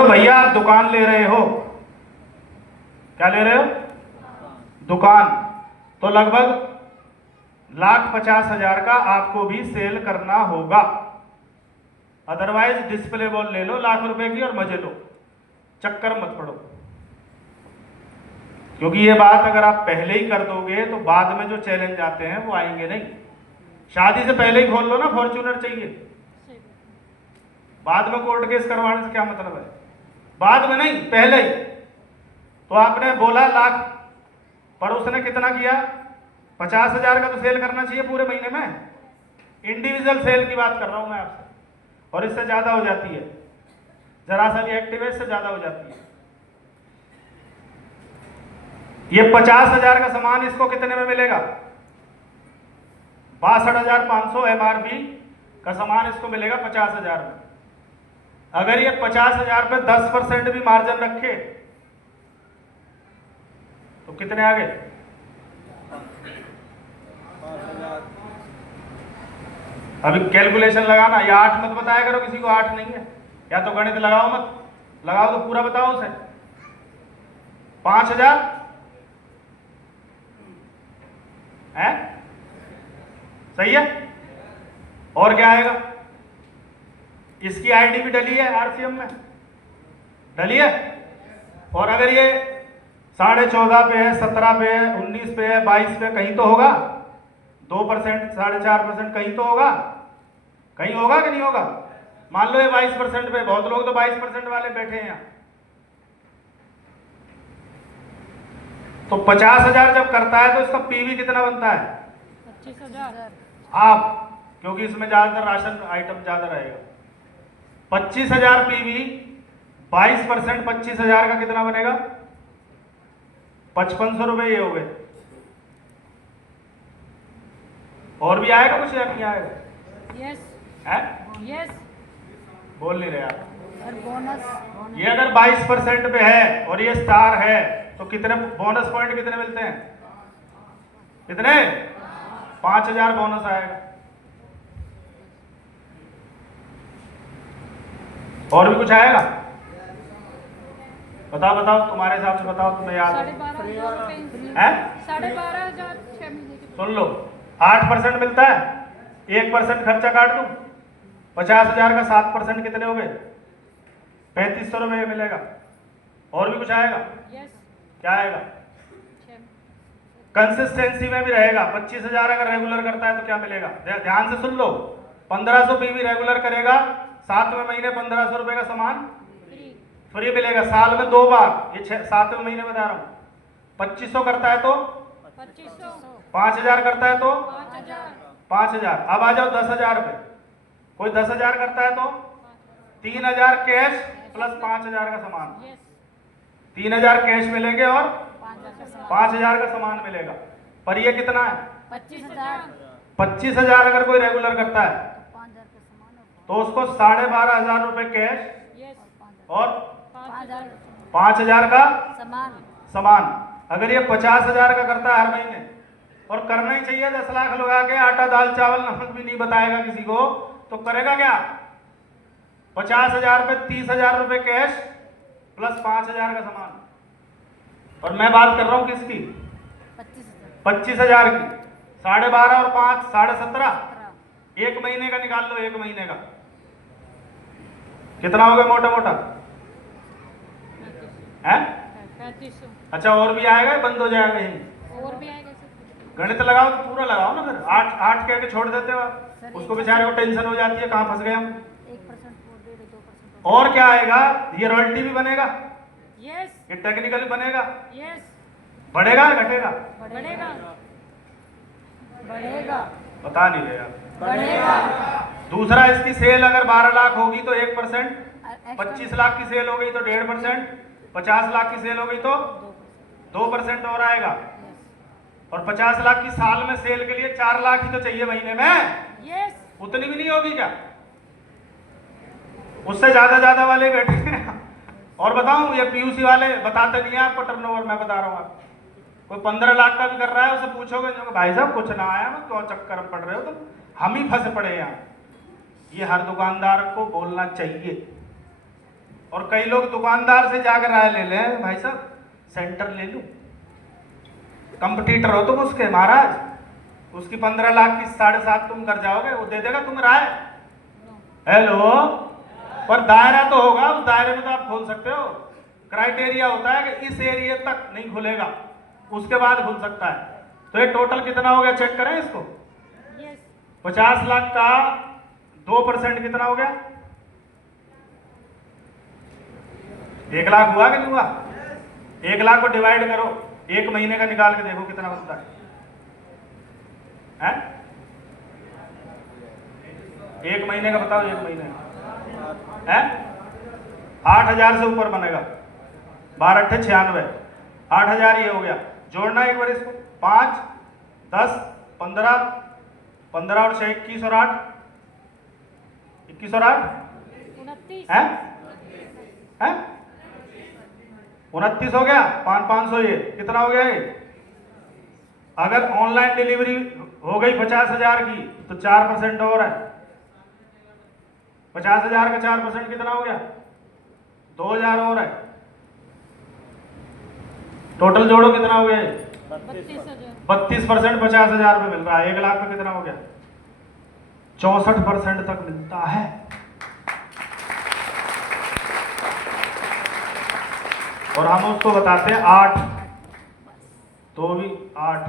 तो भैया आप दुकान ले रहे हो, क्या ले रहे हो? दुकान। तो लगभग 1,50,000 का आपको भी सेल करना होगा, अदरवाइज डिस्प्ले बॉल ले लो लाख रुपए की और मजे लो, चक्कर मत पड़ो। क्योंकि ये बात अगर आप पहले ही कर दोगे तो बाद में जो चैलेंज आते हैं वो आएंगे नहीं। शादी से पहले ही खोल लो ना, फॉर्च्यूनर चाहिए, बाद में कोर्ट केस करवाने से क्या मतलब है? बाद में नहीं, पहले ही। तो आपने बोला लाख, पर उसने कितना किया? 50,000 का तो सेल करना चाहिए पूरे महीने में। इंडिविजुअल सेल की बात कर रहा हूं मैं आपसे, और इससे ज्यादा हो जाती है, जरा सा भी एक्टिव है इससे ज्यादा हो जाती है। ये 50,000 का सामान इसको कितने में मिलेगा? 62,500 MRP का सामान इसको मिलेगा 50,000 में। अगर ये 50,000 पे 10% भी मार्जिन रखे तो कितने आ गए? अभी कैलकुलेशन लगाना, या 8 मत बताया करो किसी को, 8 नहीं है, या तो गणित लगाओ मत, लगाओ तो पूरा बताओ उसे। 5,000 है, सही है। और क्या आएगा? इसकी आईडी भी डली है आरसीएम में, डली है। और अगर ये 14.5 पे है, 17 पे है, 19 पे है, 22 पे, कहीं तो होगा 2%, 4.5% कहीं तो होगा, कहीं होगा कि नहीं होगा? मान लो ये 22% पे, बहुत लोग तो 22% वाले बैठे हैं यहाँ। तो 50,000 जब करता है तो इसका पीवी कितना बनता है? 25,000। आप, क्योंकि इसमें ज्यादातर राशन आइटम ज्यादा रहेगा। 25,000 पीवी, 22% 25,000 का कितना बनेगा? 5500 रुपए ये हो गए। और भी आएगा कुछ या नहीं आएगा? यस है? यस। बोल नहीं रहे आप। और बोनस, ये अगर 22% पे है और ये स्टार है तो कितने बोनस पॉइंट कितने मिलते हैं? कितने? 5,000 बोनस आएगा। और भी कुछ आएगा? बताओ बताओ, तुम्हारे हिसाब से बताओ, तुम्हें याद है? 12,500 6 महीने की। सुन लो, 8% मिलता है, 1% खर्चा काट दूं, 50,000 का 7% कितने हो गए? 3,500 रुपये मिलेगा। और भी कुछ आएगा? यस। क्या आएगा? कंसिस्टेंसी में भी रहेगा। 25,000 अगर रेगुलर करता है तो क्या मिलेगा? ध्यान से सुन लो, 1500 पीवी रेगुलर करेगा, 7वें महीने 1500 रुपए का सामान फ्री मिलेगा, साल में 2 बार। ये 7वें महीने बता रहा हूँ। 2500 करता है तो 2500, 5,000 करता है तो 5,000, 5,000। अब आ जाओ 10,000 पे, कोई 10,000 करता है तो 3,000 कैश प्लस 5,000 का सामान। 3,000 कैश मिलेंगे और 5,000 का सामान मिलेगा। पर ये कितना है? 25,000। 25,000 अगर कोई रेगुलर करता है तो उसको 12,500 रुपए कैश और 5,000 का सामान। अगर ये 50,000 का करता है हर महीने, और करना ही चाहिए, 10 लाख लगा के आटा दाल चावल नमक भी नहीं बताएगा किसी को, तो करेगा क्या? 50,000 पे 30,000 रुपए कैश प्लस 5,000 का सामान। और मैं बात कर रहा हूं किसकी? 25,000 की। 12.5 और 5 17.5, 1 महीने का निकाल लो। 1 महीने का कितना हो गया मोटा मोटा? है? 3500। अच्छा, और भी आएगा, बंद हो जाएगा यही? और भी आएगा सर। गणित लगाओ तो पूरा लगाओ ना, फिर 8 कह के छोड़ देते हो आप, उसको बेचारे को टेंशन हो जाती है, कहां फंस गए हम। 1% 2%। और क्या आएगा? ये रॉयल्टी भी बनेगा, यस ये टेक्निकल बनेगा। यस। बढ़ेगा या घटेगा? बढ़ेगा बढ़ेगा बता नहीं रहे आप। बढ़ेगा। दूसरा, इसकी सेल अगर 12 लाख होगी तो 1%, 25 लाख की सेल हो गई तो 1.5%, 50 लाख की सेल हो गई तो 2% और आएगा। और 50 लाख की साल में सेल के लिए 4 लाख ही तो चाहिए महीने में। यस। उतनी भी नहीं होगी क्या? उससे ज्यादा वाले बैठे हैं। और बताऊं, ये पीयूसी वाले बताते नहीं है आपको टर्नओवर, मैं बता रहा हूं आपको। कोई 15 लाख का भी कर रहा है, उसे पूछोगे जो भाई साहब कुछ ना आया, मैं क्यों चक्कर में पड़ रहे हो, तो हम ही फंस पड़े यहाँ। ये हर दुकानदार को बोलना चाहिए। और कई लोग दुकानदार से जाकर राय ले लें, भाई साहब सेंटर ले लूं, कंपटीटर हो तुम उसके महाराज, उसकी 15 लाख की 7.5 तुम कर जाओगे, वो दे देगा तुम राय। हेलो, पर दायरा तो होगा, उस दायरे में तो आप खोल सकते हो। क्राइटेरिया होता है कि इस एरिया तक नहीं खुलेगा, उसके बाद खुल सकता है। तो ये टोटल कितना हो गया, चेक करें इसको। यस 50 लाख का 2% कितना हो गया? 1 लाख हुआ कि नहीं हुआ? 1 लाख को डिवाइड करो, 1 महीने का निकाल के देखो कितना बनता है? 1 महीने का बताओ, 1 महीने है 8,000 से ऊपर बनेगा। 12 अट्ठे 96, 8,000 ये हो गया। जोड़ना एक बार इसको, 5, 10, 15, 15 और 6 21 और 8, 21 और 8 29 है 29 हो गया। 500 ये कितना हो गया? ये अगर ऑनलाइन डिलीवरी हो गई 50,000 की तो 4% और है। 50,000 का 4% कितना हो गया? 2,000 और है। टोटल जोड़ो कितना हो गया? 32%। 50,000 में मिल रहा है। 1 लाख में कितना हो गया? 64% तक मिलता है। और हम उसको बताते हैं 8, तो भी 8